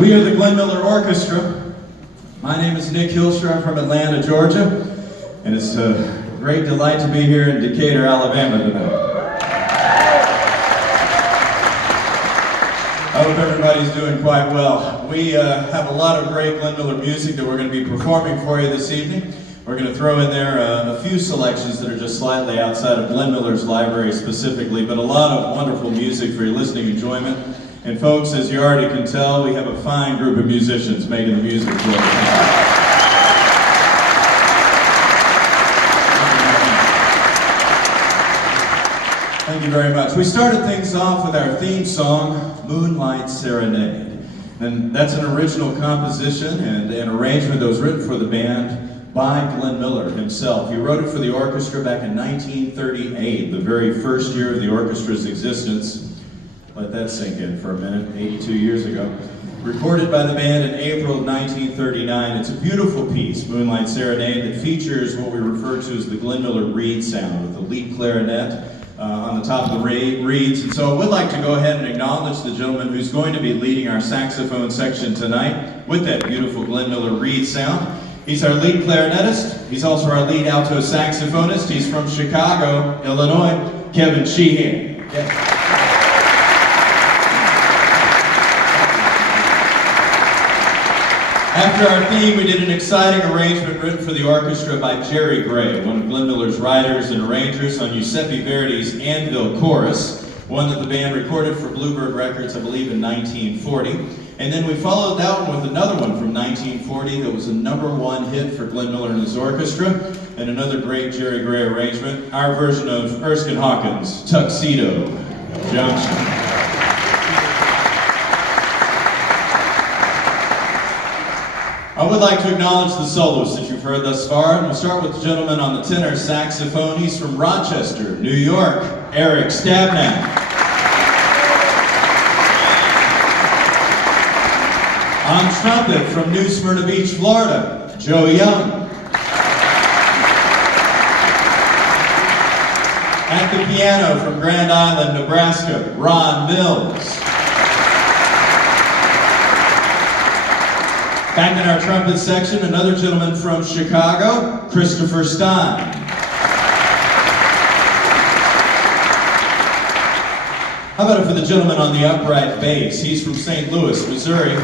We are the Glenn Miller Orchestra. My name is Nick Hilsher. I'm from Atlanta, Georgia, and it's a great delight to be here in Decatur, Alabama tonight. I hope everybody's doing quite well. We have a lot of great Glenn Miller music that we're going to be performing for you this evening. We're going to throw in there a few selections that are just slightly outside of Glenn Miller's library specifically, but a lot of wonderful music for your listening enjoyment. And folks, as you already can tell, we have a fine group of musicians making the music for us. Thank you very much. We started things off with our theme song, Moonlight Serenade. And that's an original composition and an arrangement that was written for the band by Glenn Miller himself. He wrote it for the orchestra back in 1938, the very first year of the orchestra's existence. Let that sink in for a minute, 82 years ago. Recorded by the band in April of 1939. It's a beautiful piece, Moonlight Serenade, that features what we refer to as the Glenn Miller reed sound with the lead clarinet on the top of the reeds. And so I would like to go ahead and acknowledge the gentleman who's going to be leading our saxophone section tonight with that beautiful Glenn Miller reed sound. He's our lead clarinetist. He's also our lead alto saxophonist. He's from Chicago, Illinois, Kevin Sheehan. Yeah. After our theme, we did an exciting arrangement written for the orchestra by Jerry Gray, one of Glenn Miller's writers and arrangers on Giuseppe Verdi's Anvil Chorus, one that the band recorded for Bluebird Records, I believe, in 1940. And then we followed that one with another one from 1940 that was a #1 hit for Glenn Miller and his orchestra, and another great Jerry Gray arrangement, our version of Erskine Hawkins' Tuxedo Junction. I would like to acknowledge the soloists that you've heard thus far, and we'll start with the gentleman on the tenor saxophone. He's from Rochester, New York, Eric Stabnak. On trumpet from New Smyrna Beach, Florida, Joe Young. At the piano from Grand Island, Nebraska, Ron Mills. Back in our trumpet section, another gentleman from Chicago, Christopher Stein. How about it for the gentleman on the upright bass? He's from St. Louis, Missouri,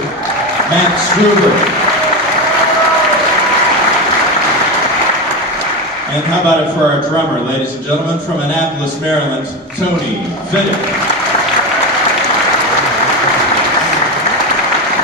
Matt Struber. And how about it for our drummer, ladies and gentlemen, from Annapolis, Maryland, Tony Fiddick.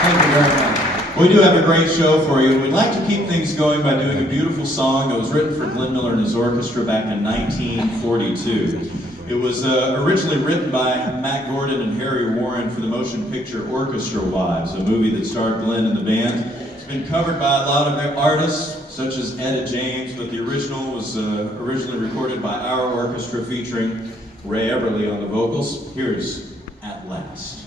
Thank you very much. We do have a great show for you, and we'd like to keep things going by doing a beautiful song that was written for Glenn Miller and his orchestra back in 1942. It was originally written by Matt Gordon and Harry Warren for the motion picture Orchestra Wives, a movie that starred Glenn and the band. It's been covered by a lot of artists, such as Etta James, but the original was originally recorded by our orchestra featuring Ray Eberly on the vocals. Here's At Last.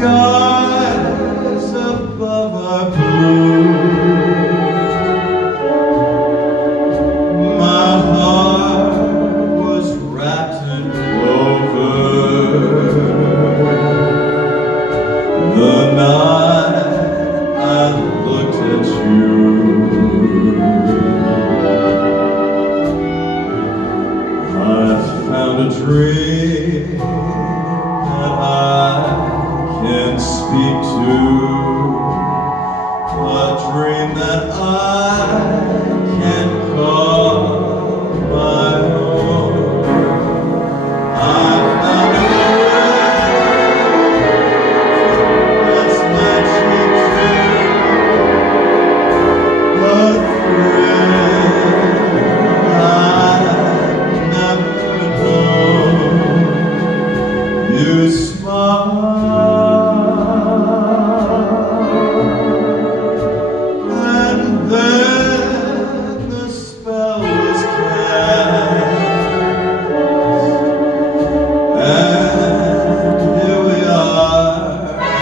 skies above are blue. My heart was wrapped in clover. The night I looked at you, I found a dream that I can speak to, a dream that I can call my own. I found a way to press my cheek to a thrill I'd never known. You smile, and then the spell was cast, and here we are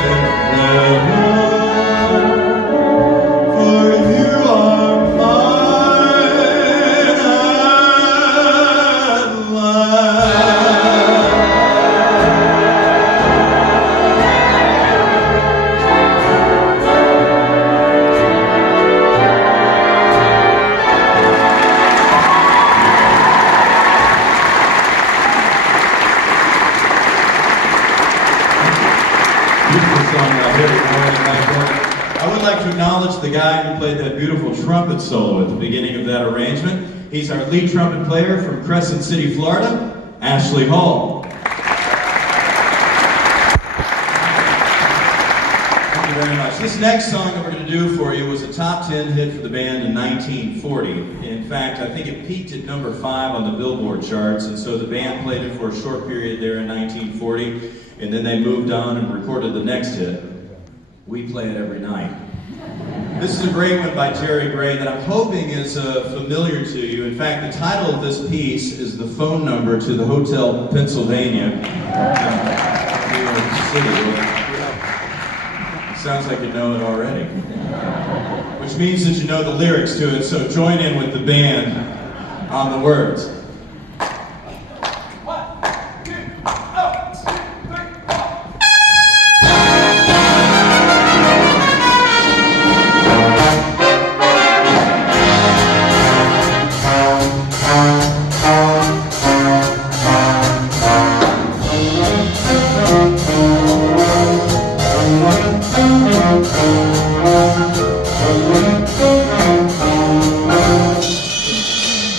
in heaven, for you are mine at last. Beautiful song right here. I would like to acknowledge the guy who played that beautiful trumpet solo at the beginning of that arrangement. He's our lead trumpet player from Crescent City, Florida, Ashley Hall. Thank you very much. This next song that we're going to do for you was a top 10 hit for the band in 1940. In fact, I think it peaked at number 5 on the Billboard charts, and so the band played it for a short period there in 1940, and then they moved on and recorded the next hit. We play it every night. This is a great one by Jerry Gray that I'm hoping is familiar to you. In fact, the title of this piece is the phone number to the Hotel Pennsylvania in New York City. It sounds like you know it already. Which means that you know the lyrics to it, so join in with the band on the words.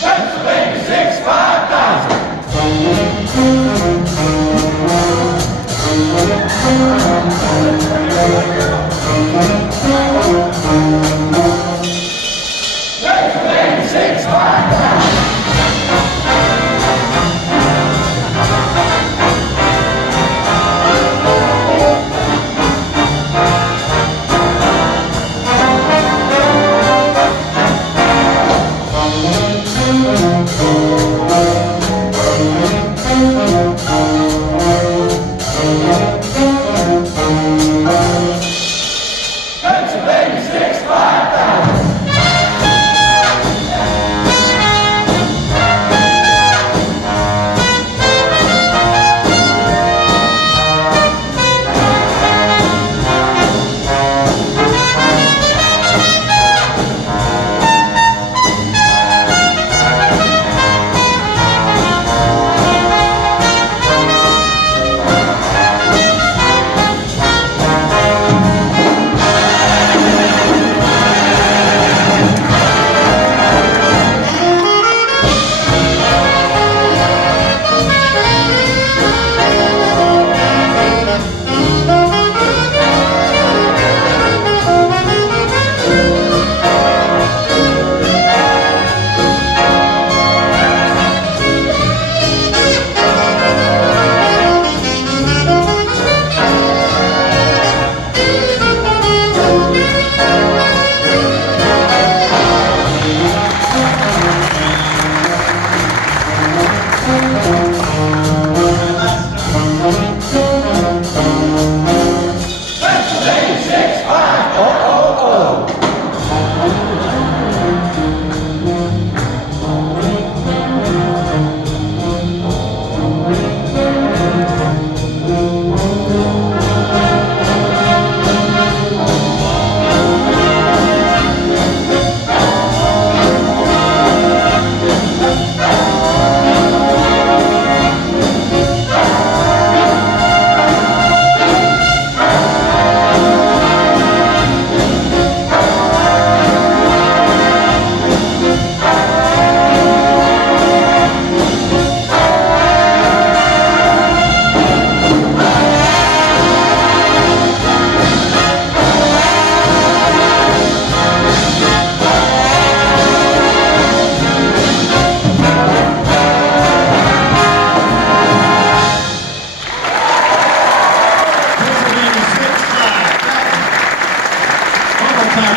Pennsylvania 6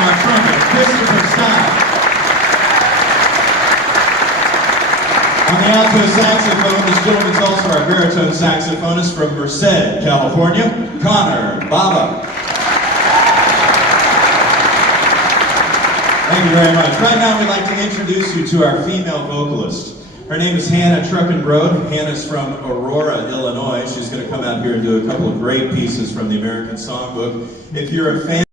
our trumpet, Christopher Stein. On the alto saxophone, this gentleman is also our baritone saxophonist from Merced, California, Connor Baba. Thank you very much. Right now we'd like to introduce you to our female vocalist. Her name is Hannah Truckenbrode. Hannah's from Aurora, Illinois. She's going to come out here and do a couple of great pieces from the American Songbook. If you're a fan